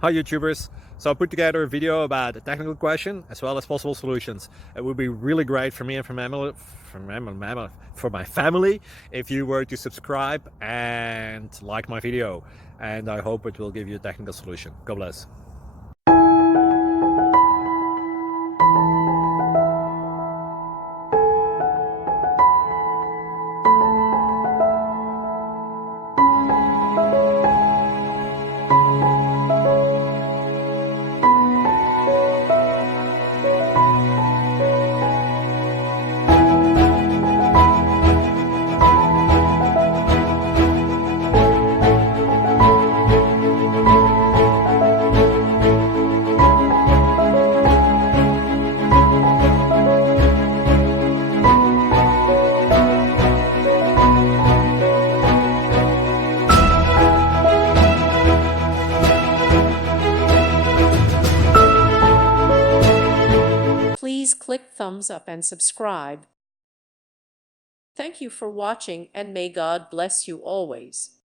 Hi YouTubers. So I put together a video about a technical question as well as possible solutions. It would be really great for me and for my family if you were to subscribe and like my video. And I hope it will give you a technical solution. God bless. Please click thumbs up and subscribe. Thank you for watching, and may God bless you always.